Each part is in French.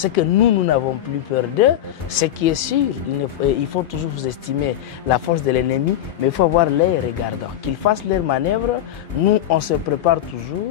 c'est que nous n'avons plus peur d'eux. Ce qui est sûr, il faut toujours vous estimer la force de l'ennemi, mais il faut avoir l'œil regardant. Qu'ils fassent leurs manœuvres, nous, on se prépare toujours.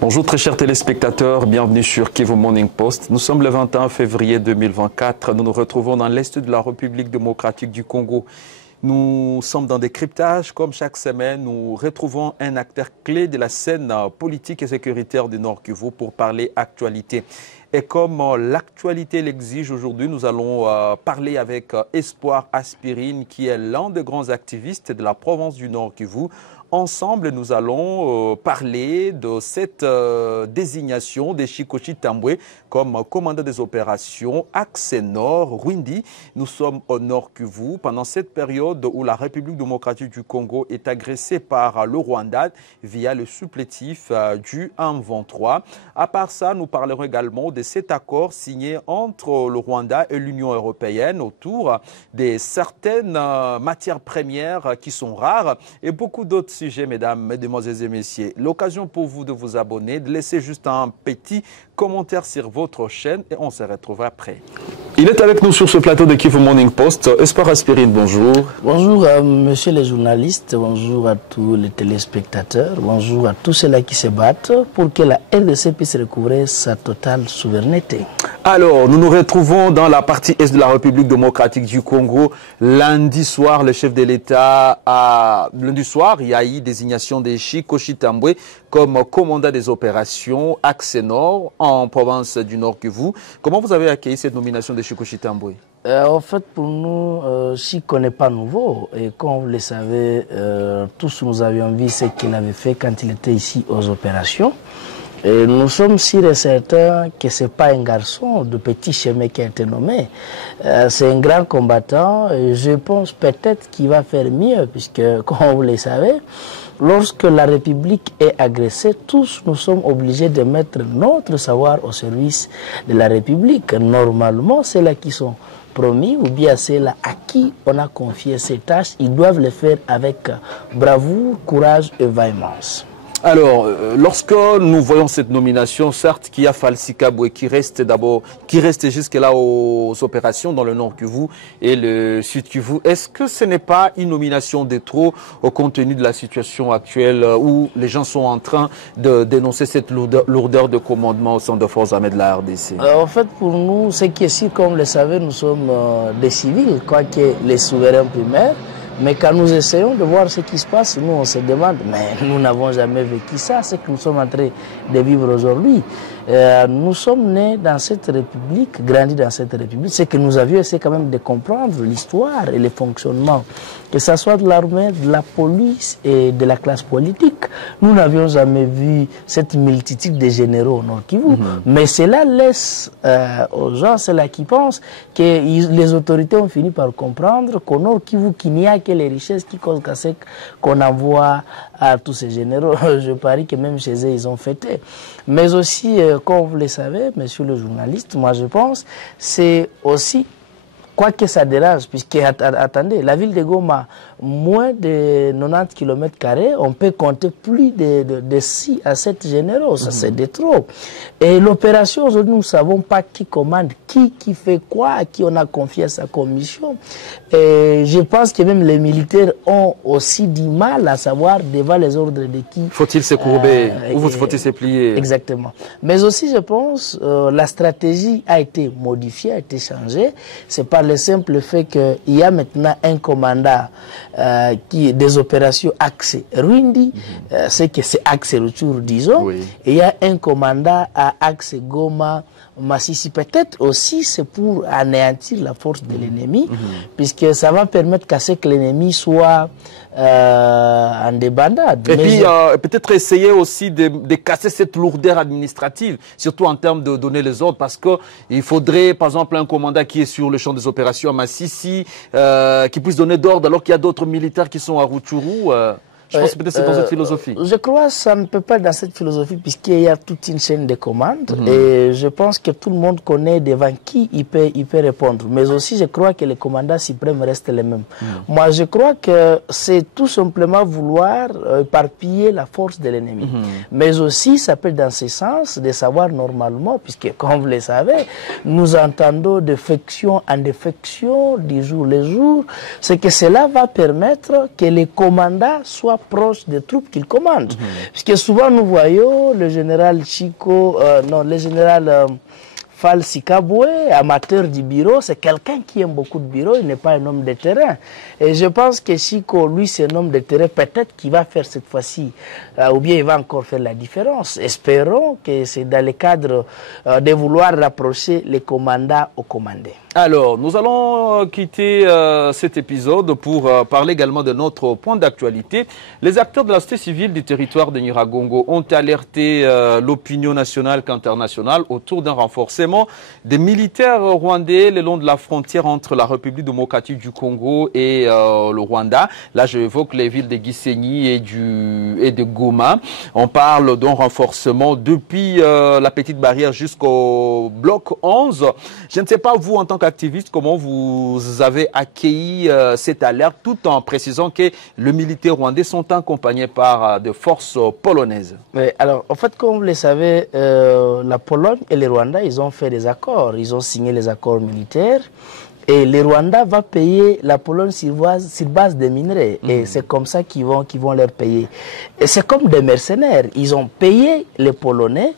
Bonjour très chers téléspectateurs, bienvenue sur Kivu Morning Post. Nous sommes le 21 février 2024, nous nous retrouvons dans l'Est de la République démocratique du Congo. Nous sommes dans des cryptages, comme chaque semaine, nous retrouvons un acteur clé de la scène politique et sécuritaire du Nord Kivu pour parler actualité. Et comme l'actualité l'exige aujourd'hui, nous allons parler avec Espoir Aspirine, qui est l'un des grands activistes de la province du Nord Kivu. Ensemble, nous allons parler de cette désignation de Chikoshi Tambwe comme commandant des opérations Axe Nord, Rwindi. Nous sommes au Nord Kivu pendant cette période où la République démocratique du Congo est agressée par le Rwanda via le supplétif du M23. À part ça, nous parlerons également de cet accord signé entre le Rwanda et l'Union européenne autour de certaines matières premières qui sont rares et beaucoup d'autres sujets, mesdames, mesdemoiselles et messieurs. L'occasion pour vous de vous abonner, de laisser juste un petit commentaire sur votre chaîne et on se retrouve après. Il est avec nous sur ce plateau de Kivu Morning Post. Espoir Aspirine, bonjour. Bonjour à monsieur les journalistes, bonjour à tous les téléspectateurs, bonjour à tous ceux-là qui se battent pour que la RDC puisse recouvrer sa totale souveraineté. Alors, nous nous retrouvons dans la partie est de la République démocratique du Congo. Lundi soir, le chef de l'État lundi soir, il y a eu désignation de Chikoshi Tambwe comme commandant des opérations Axe Nord en province du Nord Kivu. Comment vous avez accueilli cette nomination de Chikoshi Tambwe? En fait, pour nous, Chiko n'est pas nouveau. Et comme vous le savez, tous nous avions vu ce qu'il avait fait quand il était ici aux opérations. Et nous sommes sûrs et certains que ce n'est pas un garçon de petit chemin qui a été nommé. C'est un grand combattant et je pense peut-être qu'il va faire mieux puisque, comme vous le savez, lorsque la République est agressée, tous nous sommes obligés de mettre notre savoir au service de la République. Normalement, c'est là qui sont promis ou bien ceux-là à qui on a confié ces tâches, ils doivent le faire avec bravoure, courage et véhémence. Alors, lorsque nous voyons cette nomination, certes, qu'il y a Falsi Kabwe qui reste jusque-là aux opérations dans le Nord Kivu et le Sud Kivu, est-ce que ce n'est pas une nomination de trop au compte tenu de la situation actuelle où les gens sont en train de dénoncer cette lourdeur de commandement au centre de forces armées de la RDC? En fait, pour nous, ce qui est sûr, comme vous le savez, nous sommes des civils, quoique les souverains primaires. Mais quand nous essayons de voir ce qui se passe, nous on se demande, mais nous n'avons jamais vécu ça, c'est que nous sommes en train de vivre aujourd'hui. Nous sommes nés dans cette République, grandis dans cette République, c'est que nous avions essayé quand même de comprendre l'histoire et le fonctionnement, que ce soit de l'armée, de la police et de la classe politique. Nous n'avions jamais vu cette multitude de généraux au Nord Kivu, mais cela laisse aux gens, ceux-là qui pensent que les autorités ont fini par comprendre qu'au Nord Kivu, qu'il n'y a que les richesses qui causent qu'on envoie à tous ces généraux. Je parie que même chez eux, ils ont fêté. Mais aussi, comme vous le savez, monsieur le journaliste, moi je pense, c'est aussi, quoi que ça dérange, puisque, attendez, la ville de Goma, moins de 90 km², on peut compter plus de 6 à 7 généraux, ça c'est de trop. Et l'opération, aujourd'hui, nous ne savons pas qui commande, qui fait quoi, à qui on a confié sa commission. Et je pense que même les militaires ont aussi du mal à savoir devant les ordres de qui. Faut-il se courber ou faut-il se plier? Exactement. Mais aussi, je pense, la stratégie a été modifiée, a été changée. C'est par le simple fait qu'il y a maintenant un commandant qui est des opérations Axe Rwindi, c'est que c'est Axe Rutshuru, disons, et il y a un commandant à Axe Goma, Massissi. Peut-être aussi c'est pour anéantir la force de l'ennemi, puisque ça va permettre qu'à ce que l'ennemi soit en débandade. Et puis peut-être essayer aussi de casser cette lourdeur administrative, surtout en termes de donner les ordres, parce qu'il faudrait par exemple un commandant qui est sur le champ des opérations à Massissi, qui puisse donner d'ordre alors qu'il y a d'autres militaires qui sont à Rutshuru. Je pense que peut-être c'est dans cette philosophie. Je crois que ça ne peut pas être dans cette philosophie puisqu'il y a toute une chaîne de commandes et je pense que tout le monde connaît devant qui il peut répondre. Mais aussi, je crois que les commandants suprêmes restent les mêmes. Moi, je crois que c'est tout simplement vouloir éparpiller la force de l'ennemi. Mais aussi, ça peut être dans ce sens de savoir normalement, puisque comme vous le savez, nous entendons de défection en défection du jour le jour, c'est que cela va permettre que les commandants soient proches des troupes qu'ils commandent. Puisque souvent nous voyons le général Chico, le général Fall Sikabwe, amateur du bureau, c'est quelqu'un qui aime beaucoup de bureau, il n'est pas un homme de terrain. Et je pense que Chico, lui, c'est un homme de terrain, peut-être qu'il va faire cette fois-ci, ou bien il va encore faire la différence. Espérons que c'est dans le cadre de vouloir rapprocher les commandants aux commandés. Alors, nous allons quitter cet épisode pour parler également de notre point d'actualité. Les acteurs de la société civile du territoire de Nyiragongo ont alerté l'opinion nationale qu'internationale autour d'un renforcement des militaires rwandais le long de la frontière entre la République démocratique du Congo et le Rwanda. Là, j'évoque les villes de Gisenyi et de Goma. On parle d'un renforcement depuis la petite barrière jusqu'au bloc 11. Je ne sais pas, vous, en tant qu'activiste, comment vous avez accueilli cette alerte, tout en précisant que les militaires rwandais sont accompagnés par des forces polonaises. Mais alors, en fait, comme vous le savez, la Pologne et le Rwanda, ils ont fait des accords. Ils ont signé les accords militaires. Et le Rwanda va payer la Pologne sur base des minerais. Et c'est comme ça qu'ils vont leur payer. Et c'est comme des mercenaires. Ils ont payé les Polonais.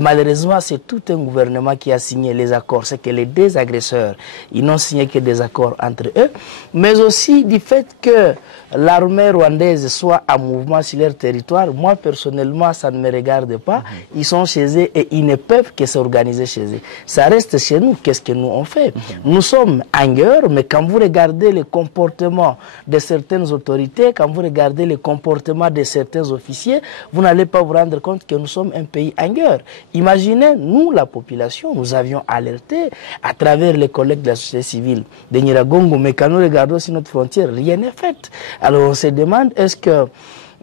Malheureusement, c'est tout un gouvernement qui a signé les accords. C'est que les deux agresseurs, ils n'ont signé que des accords entre eux. Mais aussi du fait que l'armée rwandaise soit en mouvement sur leur territoire, moi personnellement, ça ne me regarde pas. Ils sont chez eux et ils ne peuvent que s'organiser chez eux. Ça reste chez nous. Qu'est-ce que nous on fait? Nous sommes ailleurs, mais quand vous regardez le comportement de certaines autorités, quand vous regardez le comportement de certains officiers, vous n'allez pas vous rendre compte que nous sommes un pays ailleurs. Imaginez, nous, la population, nous avions alerté à travers les collègues de la société civile de Nyiragongo, mais quand nous regardons sur notre frontière, rien n'est fait. Alors on se demande, est-ce que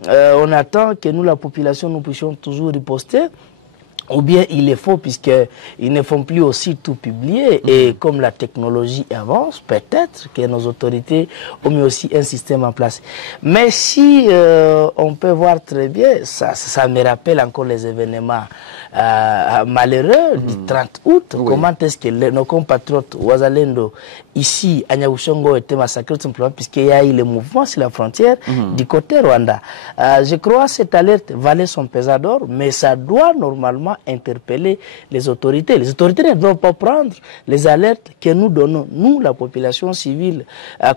on attend que nous, la population, nous puissions toujours riposter? Ou bien il est faux puisqu'ils ne font plus aussi tout publier et comme la technologie avance, peut-être que nos autorités ont mis aussi un système en place. Mais si on peut voir très bien, ça me rappelle encore les événements malheureux du 30 août. Oui. Comment est-ce que nos compatriotes Wazalendo ici à Nyabushongo étaient massacrés tout simplement puisqu'il y a eu le mouvement sur la frontière du côté Rwanda. Je crois que cette alerte valait son pesant d'or, mais ça doit normalement interpeller les autorités. Les autorités ne doivent pas prendre les alertes que nous donnons, nous, la population civile,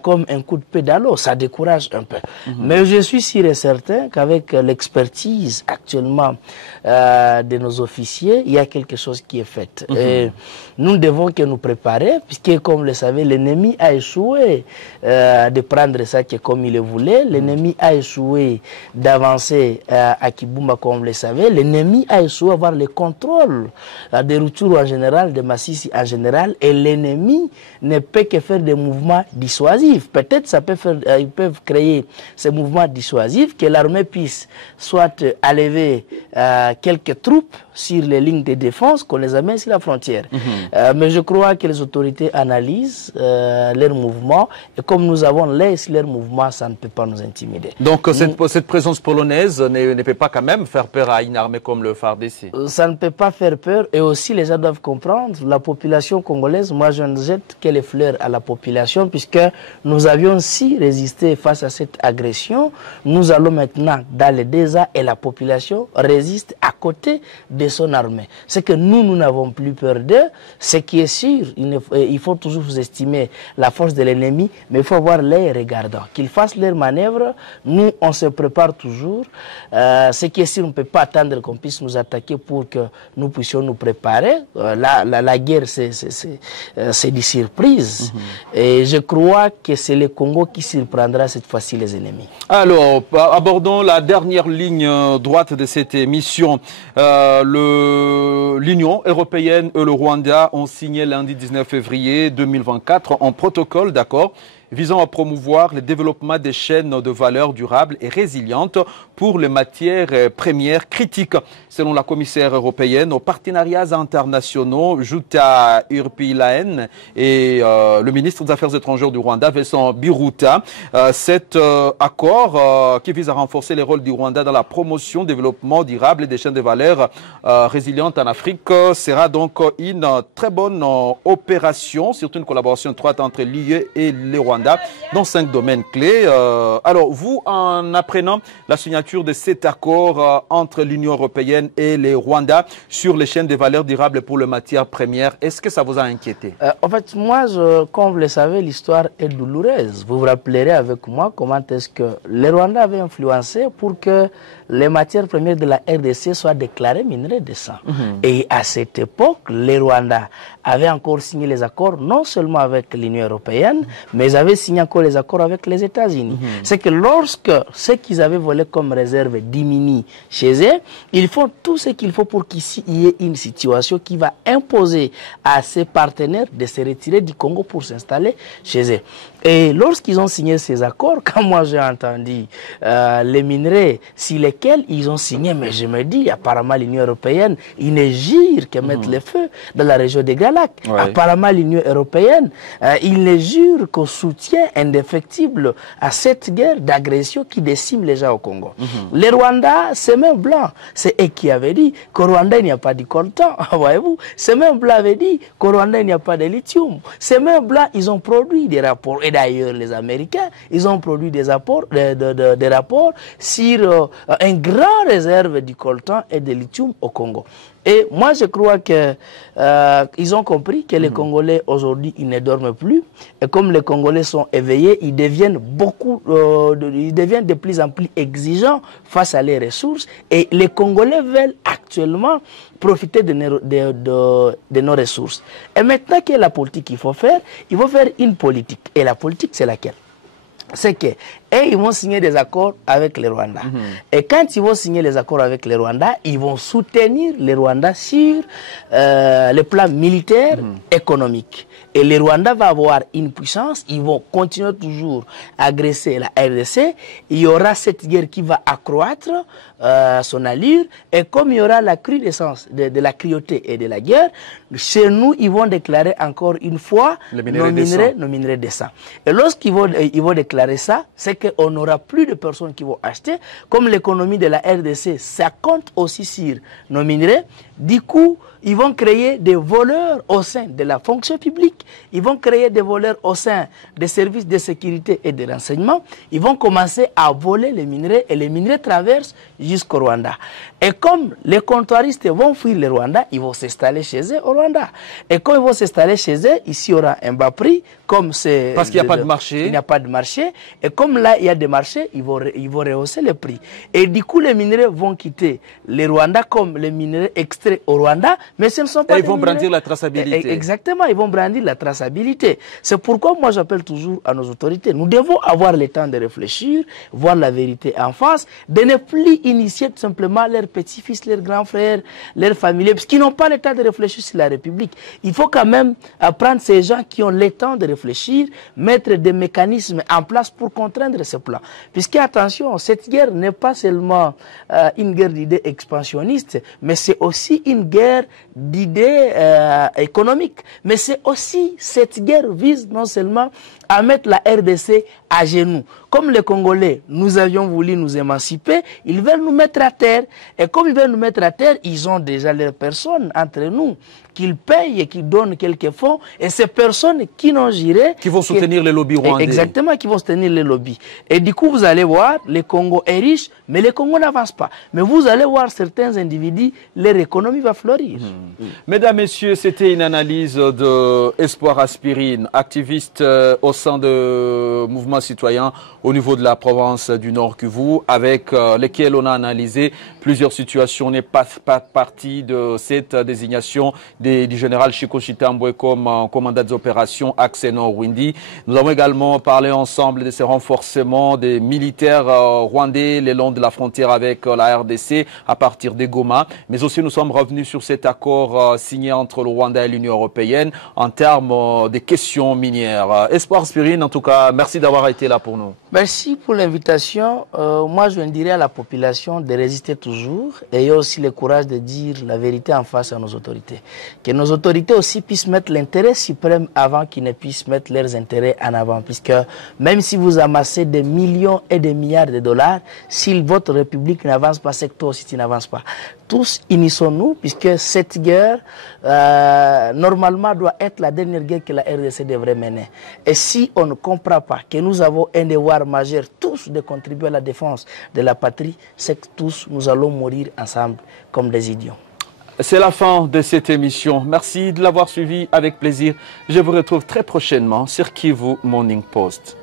comme un coup de pédalo. Ça décourage un peu. Mais je suis sûr et certain qu'avec l'expertise actuellement de nos officiers, il y a quelque chose qui est fait. Et nous devons que nous préparer, puisque, comme vous le savez, l'ennemi a échoué de prendre ça comme il le voulait. L'ennemi a échoué d'avancer à Kibumba, comme vous le savez. L'ennemi a échoué à avoir le contrôle des Rutshuru en général, de Masisi en général. Et l'ennemi ne peut que faire des mouvements dissuasifs. Peut-être ça peut faire, ils peuvent créer ces mouvements dissuasifs, que l'armée puisse soit enlever quelques troupes sur les lignes de défense, qu'on les amène sur la frontière. Mais je crois que les autorités analysent leurs mouvements et comme nous avons l'œil sur leurs mouvements, ça ne peut pas nous intimider. Donc cette présence polonaise ne peut pas quand même faire peur à une armée comme le FARDC? Ça ne peut pas faire peur et aussi les gens doivent comprendre, la population congolaise, moi je ne jette que les fleurs à la population puisque nous avions si résisté face à cette agression, nous allons maintenant dans le désert et la population résiste à côté de son armée. C'est que nous n'avons plus peur d'eux. Ce qui est sûr, il faut toujours estimer la force de l'ennemi, mais il faut avoir l'œil regardant. Qu'ils fassent leurs manœuvres, nous on se prépare toujours. Ce qui est sûr, on ne peut pas attendre qu'on puisse nous attaquer pour que nous puissions nous préparer. La guerre, c'est des surprises. Et je crois que c'est le Congo qui surprendra cette fois-ci les ennemis. Alors, abordons la dernière ligne droite de cette émission. L'Union européenne et le Rwanda ont signé lundi 19 février 2024 un protocole d'accord visant à promouvoir le développement des chaînes de valeur durables et résilientes pour les matières premières critiques. Selon la commissaire européenne aux partenariats internationaux, Jutta Urpilainen, et le ministre des Affaires étrangères du Rwanda, Vincent Biruta, cet accord qui vise à renforcer les rôles du Rwanda dans la promotion, développement durable des chaînes de valeur résilientes en Afrique sera donc une très bonne opération, surtout une collaboration étroite entre l'UE et le Rwanda dans 5 domaines clés. Alors, vous, en apprenant la signature de cet accord entre l'Union européenne et le Rwanda sur les chaînes de valeur durables pour les matières premières, est-ce que ça vous a inquiété? En fait, moi, comme vous le savez, l'histoire est douloureuse. Vous vous rappellerez avec moi comment est-ce que le Rwanda avait influencé pour que les matières premières de la RDC soient déclarées minerais de sang. Et à cette époque, le Rwanda avait encore signé les accords non seulement avec l'Union européenne, mais avait signé encore les accords avec les États-Unis. C'est que lorsque ce qu'ils avaient volé comme réserve diminue chez eux, ils font tout ce qu'il faut pour qu'il y ait une situation qui va imposer à ces partenaires de se retirer du Congo pour s'installer chez eux. Et lorsqu'ils ont signé ces accords, quand moi j'ai entendu les minerais sur lesquels ils ont signé, mais je me dis, apparemment l'Union européenne, ils ne jurent que mettre le feu dans la région des Galates. Apparemment l'Union européenne, ils ne jurent qu'au soutien indéfectible à cette guerre d'agression qui décime les gens au Congo. Les Rwandais, c'est même blanc. C'est eux qui avaient dit qu'au Rwanda il n'y a pas de coltan, voyez-vous. Ces mêmes blancs avaient dit qu'au Rwanda il n'y a pas de lithium. Ces mêmes blancs, ils ont produit des rapports. Et d'ailleurs, les Américains, ils ont produit des rapports sur une grande réserve du coltan et de lithium au Congo. Et moi, je crois qu'ils ont compris que les Congolais, aujourd'hui, ils ne dorment plus. Et comme les Congolais sont éveillés, ils deviennent de plus en plus exigeants face à les ressources. Et les Congolais veulent actuellement profiter de nos ressources. Et maintenant, quelle est la politique qu'il faut faire? Il faut faire une politique. Et la politique, c'est laquelle? C'est que ils vont signer des accords avec les Rwandais. Et quand ils vont signer les accords avec les Rwandais, ils vont soutenir les Rwandais sur le plan militaire, économique. Et les Rwandais vont avoir une puissance, ils vont continuer toujours à agresser la RDC. Il y aura cette guerre qui va accroître son allure. Et comme il y aura la crudescence de la cruauté et de la guerre, chez nous, ils vont déclarer encore une fois nos minerais de sang. Et lorsqu'ils vont déclarer ça, c'est qu'on n'aura plus de personnes qui vont acheter. Comme l'économie de la RDC, ça compte aussi sur nos minerais. Du coup, ils vont créer des voleurs au sein de la fonction publique. Ils vont créer des voleurs au sein des services de sécurité et de renseignement. Ils vont commencer à voler les minerais et les minerais traversent jusqu'au Rwanda. Et comme les comptoiristes vont fuir le Rwanda, ils vont s'installer chez eux au Rwanda. Et quand ils vont s'installer chez eux, ici il y aura un bas prix. Parce qu'il n'y a pas de marché. Il n'y a pas de marché. Et comme là, il y a des marchés, ils vont rehausser le prix. Et du coup, les minerais vont quitter les Rwandais comme les minerais extraits au Rwanda. Mais ce ne sont pas ils vont brandir la traçabilité. Exactement, ils vont brandir la traçabilité. C'est pourquoi moi j'appelle toujours à nos autorités. Nous devons avoir le temps de réfléchir, voir la vérité en face, de ne plus initier tout simplement leurs petits-fils, leurs grands frères, leurs familles, parce qu'ils n'ont pas le temps de réfléchir sur la République. Il faut quand même prendre ces gens qui ont le temps de réfléchir, mettre des mécanismes en place pour contraindre ce plan. Puisque, attention, cette guerre n'est pas seulement une guerre d'idées expansionnistes, mais c'est aussi une guerre d'idées économiques. Mais c'est aussi, cette guerre vise non seulement à mettre la RDC à genoux. Comme les Congolais, nous avions voulu nous émanciper, ils veulent nous mettre à terre. Et comme ils veulent nous mettre à terre, ils ont déjà leurs personnes entre nous, qu'ils payent et qui donnent quelques fonds. Et ces personnes qui n'ont géré... Qui vont soutenir les lobbies rwandais. Exactement, qui vont soutenir les lobbies. Et du coup, vous allez voir, le Congo est riche, mais le Congo n'avance pas. Mais vous allez voir certains individus, leur économie va fleurir. Mesdames, Messieurs, c'était une analyse de Espoir Aspirine, activiste au sein de mouvements citoyens au niveau de la province du Nord Kivu, avec lesquels on a analysé plusieurs situations. On n'est pas partie de cette désignation du général Chiko Chitambwe comme commandant des opérations Axe Nord-Windi. Nous avons également parlé ensemble de ces renforcements des militaires rwandais le long de la frontière avec la RDC à partir de Goma. Mais aussi nous sommes revenus sur cet accord accord signé entre le Rwanda et l'Union européenne en termes des questions minières. Espoir Spirine, en tout cas, merci d'avoir été là pour nous. Merci pour l'invitation. Moi, je dirais à la population de résister toujours et ayez aussi le courage de dire la vérité en face à nos autorités. Que nos autorités aussi puissent mettre l'intérêt suprême avant qu'ils ne puissent mettre leurs intérêts en avant. Puisque même si vous amassez des millions et des milliards de dollars, si votre République n'avance pas, c'est que toi aussi tu n'avances pas. Tous unissons-nous, puisque cette guerre, normalement, doit être la dernière guerre que la RDC devrait mener. Et si on ne comprend pas que nous avons un devoir majeur, tous, de contribuer à la défense de la patrie, c'est que tous, nous allons mourir ensemble comme des idiots. C'est la fin de cette émission. Merci de l'avoir suivi avec plaisir. Je vous retrouve très prochainement sur Kivu Morning Post.